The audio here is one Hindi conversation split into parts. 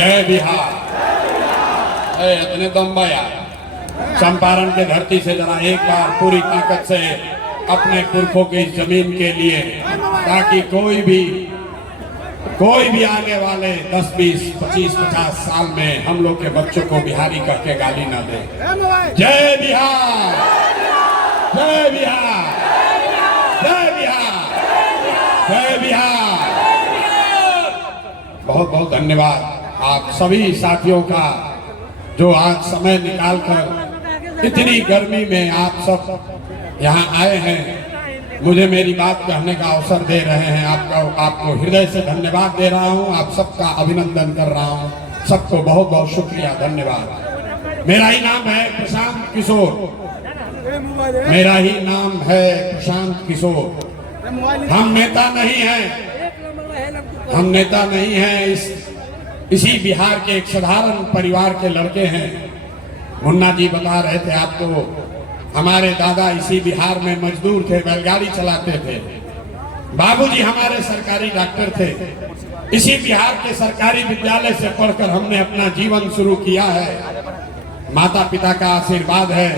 जय बिहार। इतने दम्बा यार, चंपारण के धरती से जरा एक बार पूरी ताकत से अपने पुरखों की जमीन के लिए, ताकि कोई भी आने वाले 10, 20, 25, 50 साल में हम लोग के बच्चों को बिहारी कह के गाली ना दे। जय बिहार, जय बिहार, जय बिहार, जय बिहार। बहुत बहुत धन्यवाद आप सभी साथियों का, जो आज समय निकालकर इतनी गर्मी में आप सब यहाँ आए हैं, मुझे मेरी बात कहने का अवसर दे रहे हैं। आपको हृदय से धन्यवाद दे रहा हूँ, आप सबका अभिनंदन कर रहा हूँ। सबको बहुत बहुत शुक्रिया, धन्यवाद। मेरा ही नाम है प्रशांत किशोर, मेरा ही नाम है प्रशांत किशोर। हम नेता नहीं हैं, हम नेता नहीं हैं, इसी बिहार के एक साधारण परिवार के लड़के हैं। मुन्ना जी बता रहे थे आपको, हमारे दादा इसी बिहार में मजदूर थे, बैलगाड़ी चलाते थे। बाबूजी हमारे सरकारी डॉक्टर थे। इसी बिहार के सरकारी विद्यालय से पढ़कर हमने अपना जीवन शुरू किया है। माता पिता का आशीर्वाद है,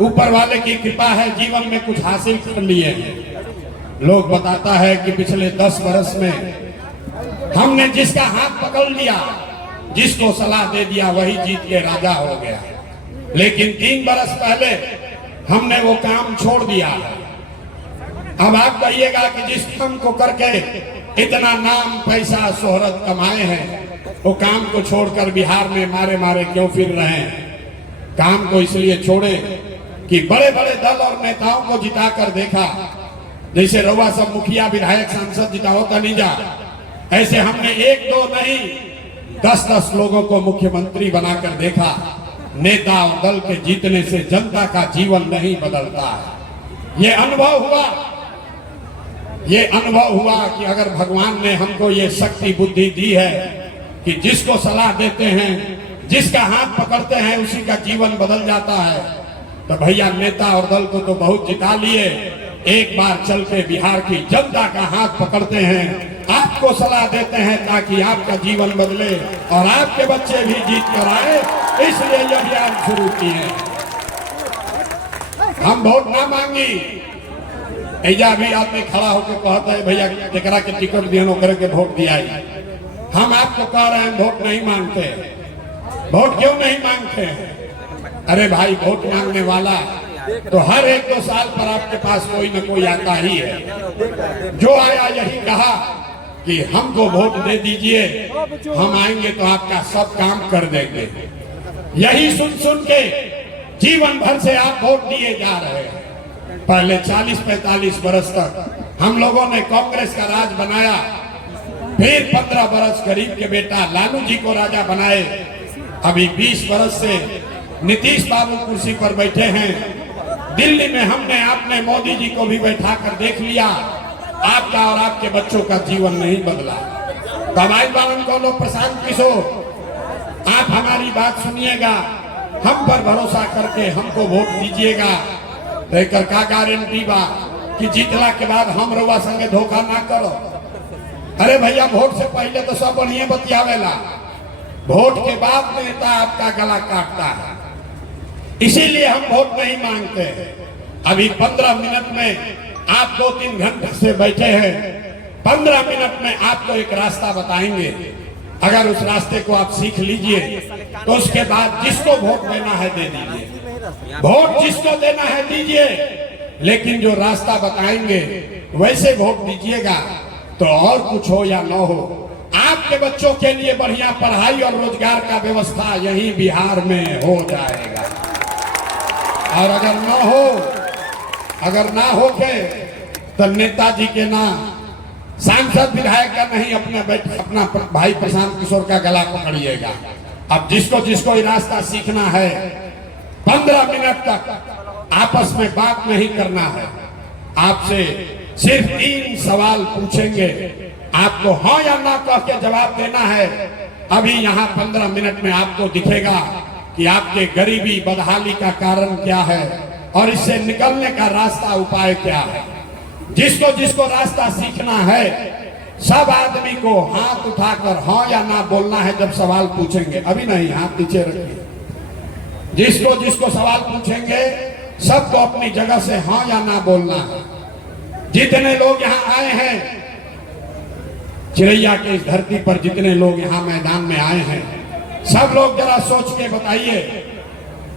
ऊपर वाले की कृपा है, जीवन में कुछ हासिल कर लिए हैं। लोग बताता है कि पिछले 10 वर्ष में हमने जिसका हाथ पकड़ लिया, जिसको सलाह दे दिया, वही जीत के राजा हो गया। लेकिन 3 वर्ष पहले हमने वो काम छोड़ दिया। अब आप कहिएगा कि जिस काम को करके इतना नाम, पैसा, शोहरत कमाए हैं, वो काम को छोड़कर बिहार में मारे मारे क्यों फिर रहे हैं? काम को इसलिए छोड़े कि बड़े बड़े दल और नेताओं को जिताकर देखा। जैसे रउआ सब मुखिया, विधायक, सांसद जिताओ तो नहीं जा, ऐसे हमने 1-2 नहीं 10-10 लोगों को मुख्यमंत्री बनाकर देखा। नेता और दल के जीतने से जनता का जीवन नहीं बदलता है। ये अनुभव हुआ कि अगर भगवान ने हमको ये शक्ति बुद्धि दी है कि जिसको सलाह देते हैं, जिसका हाथ पकड़ते हैं, उसी का जीवन बदल जाता है, तो भैया नेता और दल को तो बहुत जिता लिए। एक बार चल के बिहार की जनता का हाथ पकड़ते हैं, आपको सलाह देते हैं ताकि आपका जीवन बदले और आपके बच्चे भी जीत कर आए, इसलिए यह अभियान शुरू किए। हम वोट ना मांगी, ऐजा भी आदमी खड़ा होकर कहता है भैया जरा के टिकट दिया करके वोट दिया। हम आपको कह रहे हैं वोट नहीं मांगते। वोट क्यों नहीं मांगते? अरे भाई, वोट मांगने वाला तो हर 1-2 साल पर आपके पास कोई न कोई आता ही है। जो आया यही कहा कि हमको वोट दे दीजिए, हम आएंगे तो आपका सब काम कर देंगे। यही सुन सुन के जीवन भर से आप वोट दिए जा रहे हैं। पहले 40-45 वर्ष तक हम लोगों ने कांग्रेस का राज बनाया, फिर 15 वर्ष गरीब के बेटा लालू जी को राजा बनाए। अभी 20 वर्ष से नीतीश बाबू कुर्सी पर बैठे हैं। दिल्ली में हमने आपने मोदी जी को भी बैठा कर देख लिया, आपका और आपके बच्चों का जीवन नहीं बदला। दवाई बालन को लो प्रशांत किशोर, आप हमारी बात सुनिएगा, हम पर भरोसा करके हमको वोट दीजिएगा। देकर का गारंटी बा कि जीतला के बाद हम रउआ संगे धोखा ना करो। अरे भैया, वोट से पहले तो सब बढ़िया बतियावेला, वोट के बाद नेता आपका गला काटता है। इसीलिए हम वोट नहीं मांगते। अभी 15 मिनट में आप 2-3 घंटे से बैठे हैं, 15 मिनट में आपको एक रास्ता बताएंगे। अगर उस रास्ते को आप सीख लीजिए तो उसके बाद जिसको वोट देना है दे दीजिए, वोट जिसको देना है दीजिए, लेकिन जो रास्ता बताएंगे वैसे वोट दीजिएगा। तो और कुछ हो या न हो, आपके बच्चों के लिए बढ़िया पढ़ाई और रोजगार का व्यवस्था यही बिहार में हो जाएगा। और अगर ना हो के तो नेताजी के ना, सांसद विधायक का नहीं, अपना भाई प्रशांत किशोर का गला पकड़िएगा। अब जिसको ये रास्ता सीखना है, 15 मिनट तक आपस में बात नहीं करना है। आपसे सिर्फ 3 सवाल पूछेंगे, आपको हाँ या ना कह के जवाब देना है। अभी यहाँ 15 मिनट में आपको दिखेगा कि आपके गरीबी बदहाली का कारण क्या है और इससे निकलने का रास्ता, उपाय क्या है। जिसको रास्ता सीखना है सब आदमी को हाथ उठाकर हाँ या ना बोलना है जब सवाल पूछेंगे। अभी नहीं, हाथ नीचे रखिए। जिसको जिसको सवाल पूछेंगे सबको अपनी जगह से हाँ या ना बोलना है। जितने लोग यहाँ आए हैं, चिरैया के इस धरती पर जितने लोग यहाँ मैदान में आए हैं, सब लोग जरा सोच के बताइए,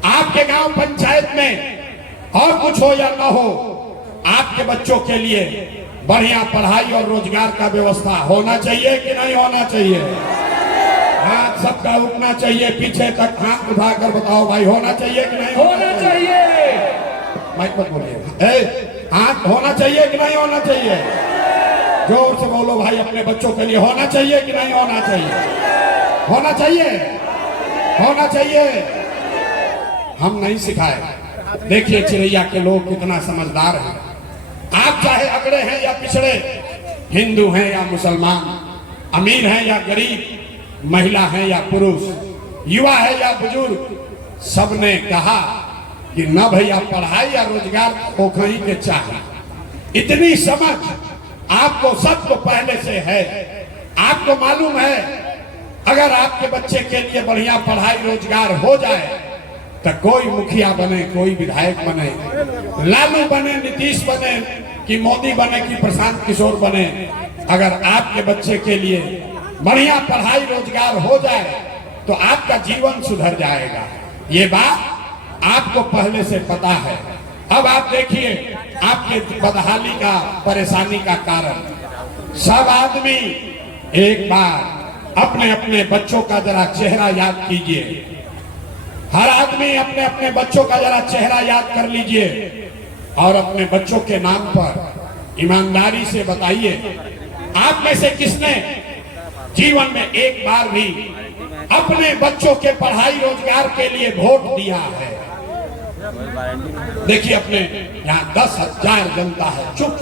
आपके गांव पंचायत में और कुछ हो या ना हो, आपके बच्चों के लिए बढ़िया पढ़ाई और रोजगार का व्यवस्था होना चाहिए कि नहीं होना चाहिए? हाथ सबका उठना चाहिए, पीछे तक हाथ उठाकर बताओ भाई, होना चाहिए कि नहीं होना चाहिए? माइक पर बोलिए। हाथ होना चाहिए कि नहीं होना चाहिए? जोर से बोलो भाई, अपने बच्चों के लिए होना चाहिए कि नहीं होना चाहिए? होना चाहिए, होना चाहिए। हम नहीं सिखाए। देखिए चिरैया के लोग कितना समझदार हैं। आप चाहे अगड़े हैं या पिछड़े, हिंदू हैं या मुसलमान, अमीर हैं या गरीब, महिला हैं या पुरुष, युवा है या बुजुर्ग, सबने कहा कि न भैया पढ़ाई या रोजगार को कहीं के चाहे। इतनी समझ आपको सबको पहले से है। आपको मालूम है अगर आपके बच्चे के लिए बढ़िया पढ़ाई रोजगार हो जाए तो कोई मुखिया बने, कोई विधायक बने, लालू बने, नीतीश बने, कि मोदी बने, कि प्रशांत किशोर बने, अगर आपके बच्चे के लिए बढ़िया पढ़ाई रोजगार हो जाए तो आपका जीवन सुधर जाएगा। ये बात आपको पहले से पता है। अब आप देखिए आपके बदहाली का, परेशानी का कारण। सब आदमी एक बार अपने अपने बच्चों का जरा चेहरा याद कीजिए। हर आदमी अपने अपने बच्चों का जरा चेहरा याद कर लीजिए और अपने बच्चों के नाम पर ईमानदारी से बताइए, आप में से किसने जीवन में एक बार भी अपने बच्चों के पढ़ाई रोजगार के लिए वोट दिया है? देखिए अपने यहाँ 10,000 जनता है, चुप।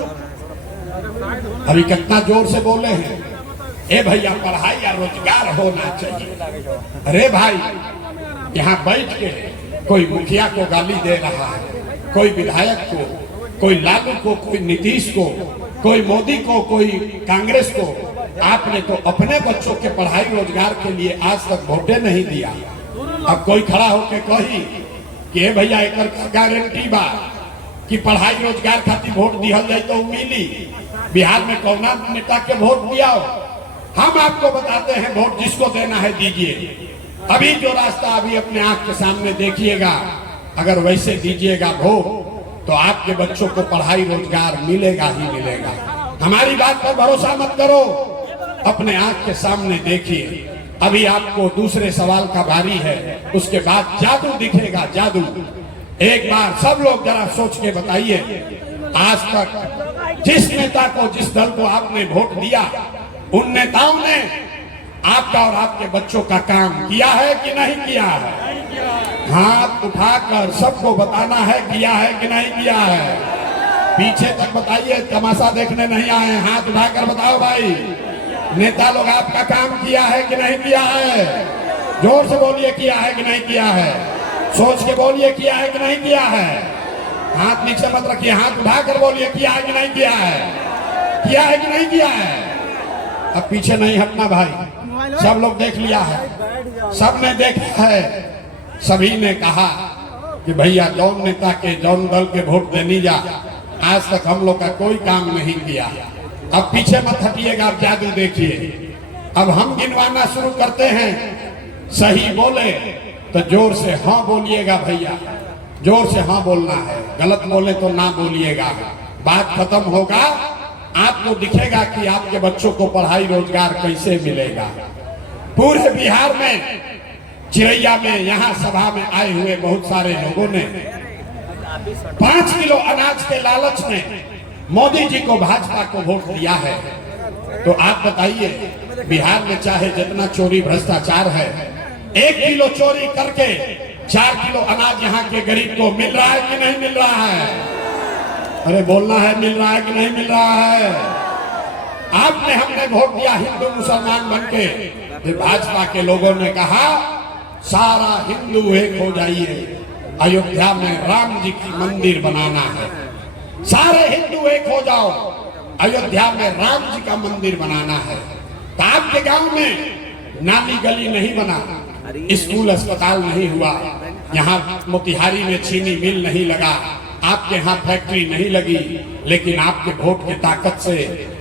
अभी कितना जोर से बोले हैं, ए भैया पढ़ाई या रोजगार होना चाहिए। अरे भाई, यहाँ बैठ के कोई मुखिया को गाली दे रहा है, कोई विधायक को, कोई लालू को, कोई नीतीश को, कोई मोदी को, कोई कांग्रेस को। आपने तो अपने बच्चों के पढ़ाई रोजगार के लिए आज तक वोटे नहीं दिया। अब कोई खड़ा होके कही कि भैया एक गारंटी बा कि पढ़ाई रोजगार खातिर वोट दिया जाए तो मिली। बिहार में कौना नेता के वोट दिया हो? हम आपको बताते हैं, वोट जिसको देना है दीजिए। अभी जो रास्ता अभी अपने आंख के सामने देखिएगा, अगर वैसे दीजिएगा वोट तो आपके बच्चों को पढ़ाई रोजगार मिलेगा ही मिलेगा। हमारी बात पर भरोसा मत करो, अपने आंख के सामने देखिए। अभी आपको दूसरे सवाल का बारी है, उसके बाद जादू दिखेगा, जादू। एक बार सब लोग जरा सोच के बताइए, आज तक जिस नेता को, जिस दल को आपने वोट दिया, उन नेताओं ने आपका और आपके बच्चों का काम किया है कि नहीं किया है? हाथ उठाकर सबको बताना है, किया है कि नहीं किया है। पीछे तक बताइए, तमाशा देखने नहीं आए। हाथ उठाकर बताओ भाई, नेता लोग आपका काम किया है कि नहीं किया है? जोर से बोलिए, किया है कि नहीं किया है? सोच के बोलिए, किया है कि नहीं किया है? हाथ नीचे मत रखिए, हाथ उठाकर बोलिए, किया है कि नहीं किया है? किया है कि नहीं किया है? अब पीछे नहीं हटना भाई, सब लोग देख लिया है, सबने देखा है। सभी ने कहा कि भैया जौन नेता के, जौन दल के वोट देनी जा, आज तक हम लोग का कोई काम नहीं किया। अब पीछे मत हटिएगा, आप जादू देखिए। अब हम गिनवाना शुरू करते हैं, सही बोले तो जोर से हाँ बोलिएगा भैया, जोर से हाँ बोलना है, गलत बोले तो ना बोलिएगा। बात खत्म होगा, आपको दिखेगा कि आपके बच्चों को पढ़ाई रोजगार कैसे मिलेगा। पूरे बिहार में, चिरैया में, यहाँ सभा में आए हुए बहुत सारे लोगों ने 5 किलो अनाज के लालच में मोदी जी को, भाजपा को वोट दिया है। तो आप बताइए, बिहार में चाहे जितना चोरी भ्रष्टाचार है, 1 किलो चोरी करके 4 किलो अनाज यहाँ के गरीब को मिल रहा है कि नहीं मिल रहा है? अरे बोलना है, मिल रहा है कि नहीं मिल रहा है? आपने, हमने वोट दिया हिंदू मुसलमान बनके, फिर भाजपा के लोगों ने कहा सारा हिंदू एक हो जाइए, अयोध्या में राम जी का मंदिर बनाना है, सारे हिंदू एक हो जाओ, अयोध्या में राम जी का मंदिर बनाना है। तो आपके गांव में नाली गली नहीं बना, स्कूल अस्पताल नहीं हुआ, यहाँ मोतिहारी में चीनी मिल नहीं लगा, आपके यहाँ फैक्ट्री नहीं लगी, लेकिन आपके वोट की ताकत से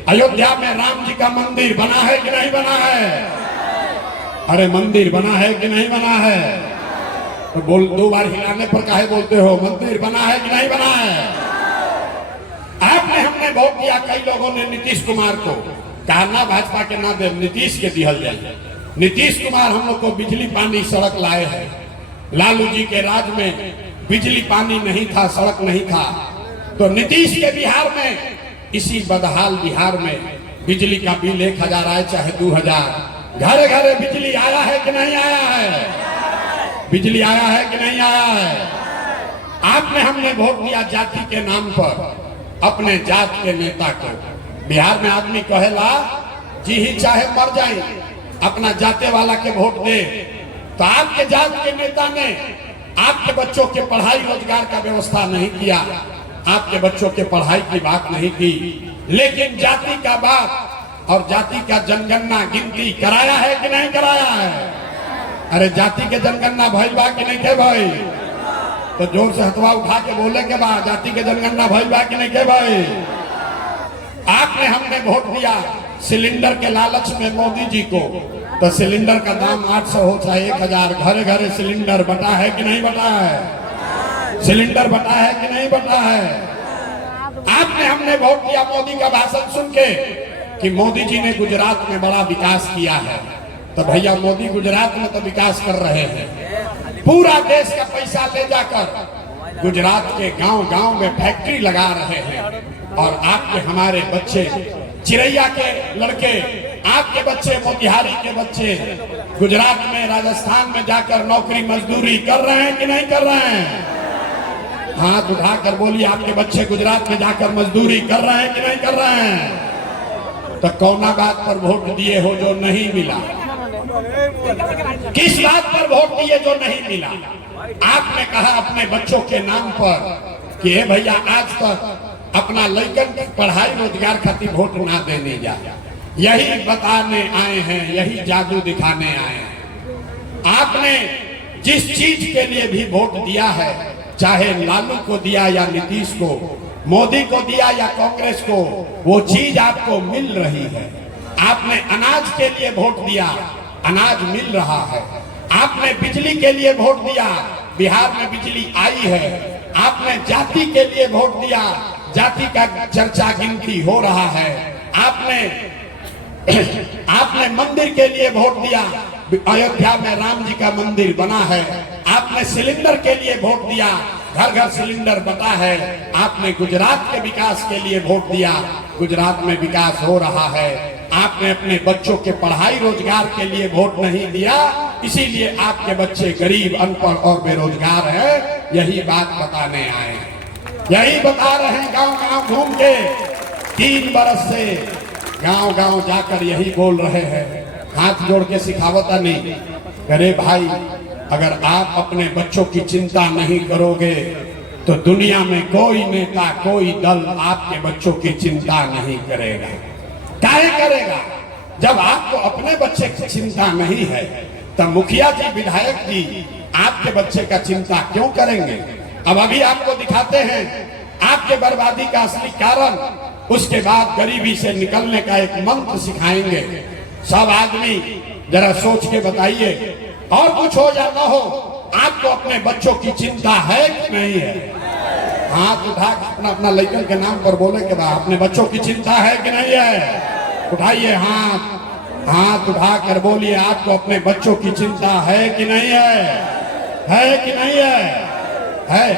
अयोध्या में राम जी का मंदिर बना है कि नहीं बना है? अरे मंदिर बना है कि नहीं बना है? तो बोल, 2 बार हिलाने पर काहे बोलते हो? मंदिर बना है कि नहीं बना है? आपने हमने वोट दिया, कई लोगों ने नीतीश कुमार को कहा ना भाजपा के ना दे, नीतीश के दिहल जाए। नीतीश कुमार हम लोग को बिजली पानी सड़क लाए हैं। लालू जी के राज में बिजली पानी नहीं था, सड़क नहीं था, तो नीतीश के बिहार में, इसी बदहाल बिहार में बिजली का बिल 1000 आए चाहे 2000, घरे घरे बिजली आया है कि नहीं आया है? बिजली आया है कि नहीं आया है? आपने हमने वोट दिया जाति के नाम पर, अपने जात के नेता को। बिहार में आदमी कहेला जी ही चाहे मर जाए, अपना जाते वाला के वोट दे। तो आपके जात के नेता ने आपके बच्चों के पढ़ाई रोजगार का व्यवस्था नहीं किया, आपके बच्चों के पढ़ाई की बात नहीं की, लेकिन जाति का बात और जाति का जनगणना गिनती कराया है कि नहीं कराया है? अरे जाति के जनगणना भइल बा कि नहीं के भाई? तो जोर से हथवा उठा के बोले के बाद जाति के जनगणना भइल बा कि नहीं के भाई? आपने हमने वोट दिया सिलेंडर के लालच में मोदी जी को, तो सिलेंडर का दाम 800 हो चाहे 1000, घरे घरे सिलेंडर बटा है कि नहीं बटा है? सिलेंडर बटा है कि नहीं बटा है? आपने हमने वोट दिया मोदी का भाषण सुन के कि मोदी जी ने गुजरात में बड़ा विकास किया है। तो भैया मोदी गुजरात में तो विकास कर रहे हैं, पूरा देश का पैसा ले जाकर गुजरात के गांव गांव में फैक्ट्री लगा रहे हैं, और आपके हमारे बच्चे, चिरैया के लड़के, आपके बच्चे, मोतिहारी के बच्चे गुजरात में, राजस्थान में जाकर नौकरी मजदूरी कर रहे हैं कि नहीं कर रहे हैं? हाथ उठाकर बोलिए, आपके बच्चे गुजरात में जाकर मजदूरी कर रहे हैं कि नहीं कर रहे हैं? तो कौना बात पर वोट दिए हो जो नहीं मिला? किस बात पर वोट दिए जो नहीं मिला? आपने कहा अपने बच्चों के नाम पर कि हे भैया आज तक अपना लड़कन की पढ़ाई रोजगार खातिर वोट ना देने जा, यही बताने आए हैं, यही जादू दिखाने आए हैं। आपने जिस चीज के लिए भी वोट दिया है, चाहे लालू को दिया या नीतीश को, मोदी को दिया या कांग्रेस को, वो चीज आपको मिल रही है। आपने अनाज के लिए वोट दिया, अनाज मिल रहा है। आपने बिजली के लिए वोट दिया, बिहार में बिजली आई है। आपने जाति के लिए वोट दिया, जाति का चर्चा गिनती हो रहा है। आपने मंदिर के लिए वोट दिया, अयोध्या में राम जी का मंदिर बना है। आपने सिलेंडर के लिए वोट दिया, घर घर सिलेंडर बटा है। आपने गुजरात के विकास के लिए वोट दिया, गुजरात में विकास हो रहा है। आपने अपने बच्चों के पढ़ाई रोजगार के लिए वोट नहीं दिया, इसीलिए आपके बच्चे गरीब, अनपढ़ और बेरोजगार हैं। यही बात बताने आए हैं, यही बता रहे हैं। गांव गांव घूम के 3 बरस से गांव गांव जाकर यही बोल रहे हैं, हाथ जोड़ के सिखावता नहीं। अरे भाई, अगर आप अपने बच्चों की चिंता नहीं करोगे तो दुनिया में कोई नेता, कोई दल आपके बच्चों की चिंता नहीं करेगा। काहे करेगा? जब आपको अपने बच्चे की चिंता नहीं है, तब मुखिया जी, विधायक जी आपके बच्चे का चिंता क्यों करेंगे? अब अभी आपको दिखाते हैं आपके बर्बादी का असली कारण, उसके बाद गरीबी से निकलने का एक मंत्र सिखाएंगे। सब आदमी जरा सोच के बताइए, और कुछ हो या ना हो, आपको अपने बच्चों की चिंता है कि नहीं है? हाथ उठा अपना अपना लड़कन के नाम पर बोले के बाद अपने बच्चों की चिंता है कि नहीं है? उठाइए हाथ उठा कर बोलिए, आपको अपने बच्चों की चिंता है कि नहीं है? है कि नहीं है? है।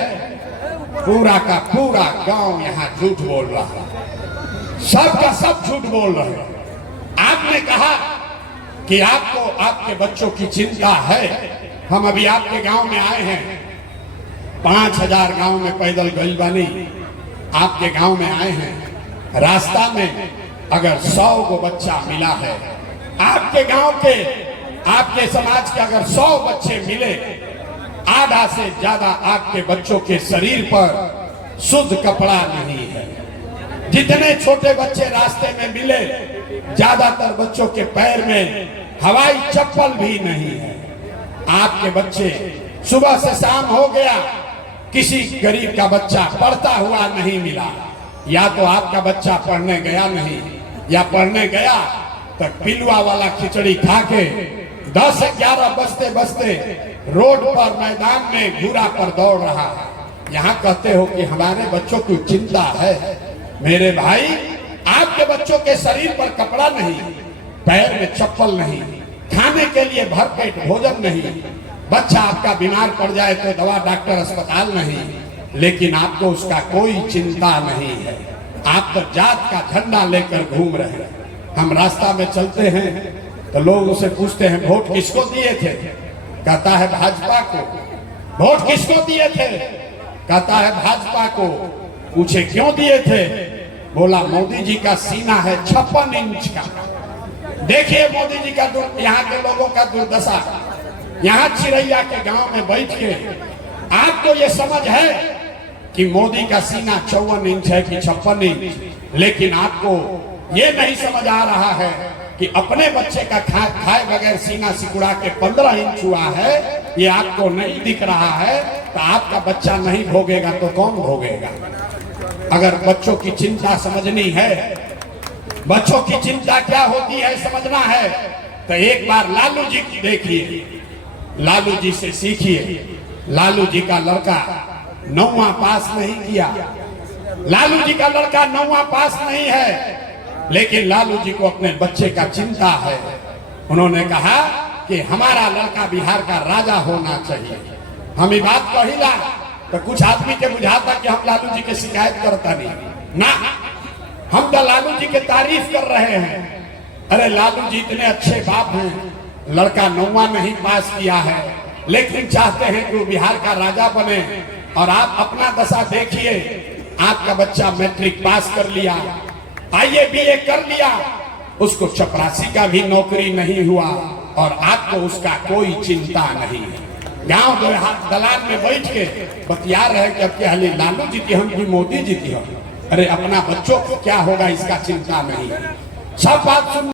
पूरा का पूरा गांव यहाँ झूठ बोल रहा है, सब का सब झूठ बोल रहे हैं। आपने कहा कि आपको आपके बच्चों की चिंता है। हम अभी आपके गांव में आए हैं, 5000 गांव में पैदल गई बानी, आपके गांव में आए हैं। रास्ता में अगर 100 को बच्चा मिला है, आपके गांव के, आपके समाज के अगर 100 बच्चे मिले, आधा से ज्यादा आपके बच्चों के शरीर पर शुद्ध कपड़ा नहीं है। जितने छोटे बच्चे रास्ते में मिले, ज्यादातर बच्चों के पैर में हवाई चप्पल भी नहीं है। आपके बच्चे सुबह से शाम हो गया, किसी गरीब का बच्चा पढ़ता हुआ नहीं मिला। या तो आपका बच्चा पढ़ने गया नहीं, या पढ़ने गया तो पिलुआ वाला खिचड़ी खा के 10-11 बजते बजते रोड पर, मैदान में घूरा पर दौड़ रहा है। यहाँ कहते हो कि हमारे बच्चों की चिंता है। मेरे भाई, आपके बच्चों के शरीर पर कपड़ा नहीं, पैर में चप्पल नहीं, खाने के लिए भरपेट भोजन नहीं। बच्चा आपका बीमार पड़ जाए तो दवा, डॉक्टर, अस्पताल नहीं, लेकिन आपको उसका कोई चिंता नहीं है। आप तो जात का झंडा लेकर घूम रहे हैं। हम रास्ता में चलते हैं तो लोग उसे पूछते हैं, वोट किसको दिए थे? कहता है भाजपा को। वोट किसको दिए थे? कहता है भाजपा को। पूछे क्यों दिए थे? बोला मोदी जी का सीना है 56 इंच का। देखिए मोदी जी का यहाँ के लोगों का दुर्दशा। यहाँ चिरैया के गांव में बैठ के आपको ये समझ है कि मोदी का सीना 54 इंच है कि 56 इंच, लेकिन आपको ये नहीं समझ आ रहा है कि अपने बच्चे का खाए बगैर सीना सिकुड़ा के 15 इंच हुआ है। ये आपको नहीं दिख रहा है, तो आपका बच्चा नहीं भोगेगा तो कौन भोगेगा? अगर बच्चों की चिंता समझनी है, बच्चों की चिंता क्या होती है समझना है, तो एक बार लालू जी की देखिए, लालू जी से सीखिए। लालू जी का लड़का 9वां पास नहीं किया। लालू जी का लड़का 9वां पास नहीं है, लेकिन लालू जी को अपने बच्चे का चिंता है। उन्होंने कहा कि हमारा लड़का बिहार का राजा होना चाहिए। हम ये बात कहिला तो कुछ आदमी के बुझाता कि हम लालू जी के शिकायत करता नहीं ना, हम तो लालू जी के तारीफ कर रहे हैं। अरे लालू जी इतने अच्छे बाप हैं, लड़का 9वां नहीं पास किया है, लेकिन चाहते हैं कि वो बिहार का राजा बने। और आप अपना दशा देखिए, आपका बच्चा मैट्रिक पास कर लिया, IAA BA कर लिया, उसको चपरासी का भी नौकरी नहीं हुआ, और आपको उसका कोई चिंता नहीं है। गांव दलान में बैठ के बतिया रहे कि अब क्या लालू जीती हम कि मोदी जीती हम। अरे अपना बच्चों को क्या होगा इसका चिंता नहीं है। सब बात सुनना